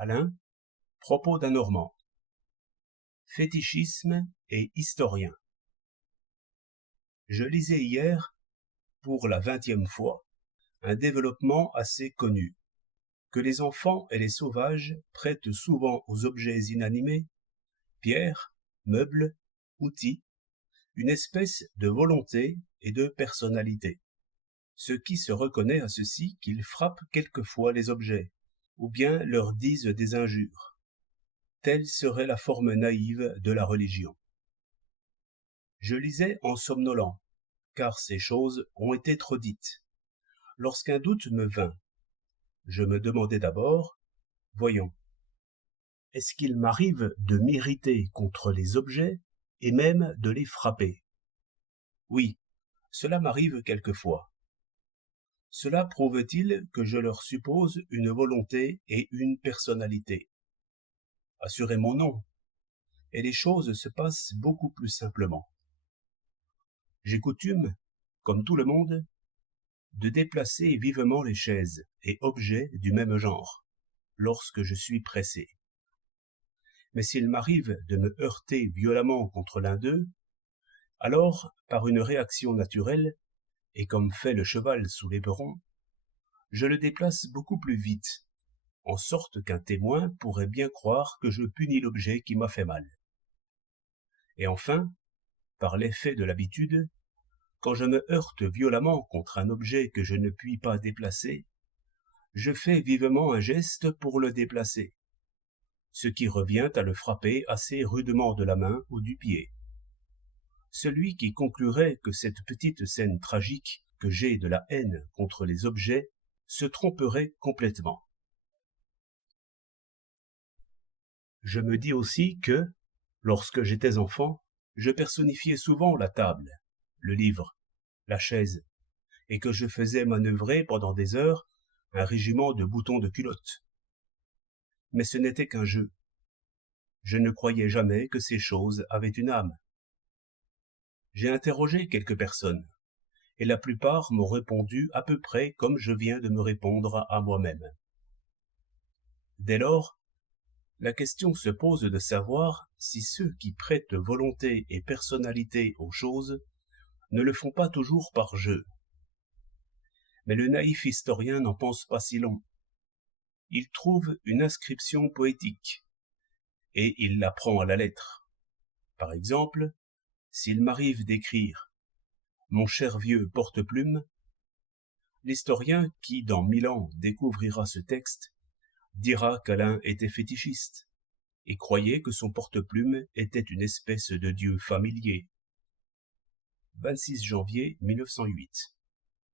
Alain, propos d'un Normand. Fétichisme et historien. Je lisais hier, pour la 20e fois, un développement assez connu, que les enfants et les sauvages prêtent souvent aux objets inanimés, pierres, meubles, outils, une espèce de volonté et de personnalité. Ce qui se reconnaît à ceci qu'ils frappent quelquefois les objets, ou bien leur disent des injures. Telle serait la forme naïve de la religion. Je lisais en somnolant, car ces choses ont été trop dites. Lorsqu'un doute me vint, je me demandais d'abord, voyons, est-ce qu'il m'arrive de m'irriter contre les objets et même de les frapper? Oui, cela m'arrive quelquefois. Cela prouve-t-il que je leur suppose une volonté et une personnalité? Assurément non, et les choses se passent beaucoup plus simplement. J'ai coutume, comme tout le monde, de déplacer vivement les chaises et objets du même genre, lorsque je suis pressé. Mais s'il m'arrive de me heurter violemment contre l'un d'eux, alors, par une réaction naturelle, et comme fait le cheval sous l'éperon, je le déplace beaucoup plus vite, en sorte qu'un témoin pourrait bien croire que je punis l'objet qui m'a fait mal. Et enfin, par l'effet de l'habitude, quand je me heurte violemment contre un objet que je ne puis pas déplacer, je fais vivement un geste pour le déplacer, ce qui revient à le frapper assez rudement de la main ou du pied. Celui qui conclurait que cette petite scène tragique que j'ai de la haine contre les objets se tromperait complètement. Je me dis aussi que, lorsque j'étais enfant, je personnifiais souvent la table, le livre, la chaise, et que je faisais manœuvrer pendant des heures un régiment de boutons de culotte. Mais ce n'était qu'un jeu. Je ne croyais jamais que ces choses avaient une âme. J'ai interrogé quelques personnes, et la plupart m'ont répondu à peu près comme je viens de me répondre à moi-même. Dès lors, la question se pose de savoir si ceux qui prêtent volonté et personnalité aux choses ne le font pas toujours par jeu. Mais le naïf historien n'en pense pas si long. Il trouve une inscription poétique, et il la prend à la lettre. Par exemple, s'il m'arrive d'écrire « Mon cher vieux porte-plume », l'historien qui, dans 1000 ans, découvrira ce texte, dira qu'Alain était fétichiste, et croyait que son porte-plume était une espèce de dieu familier. 26 janvier 1908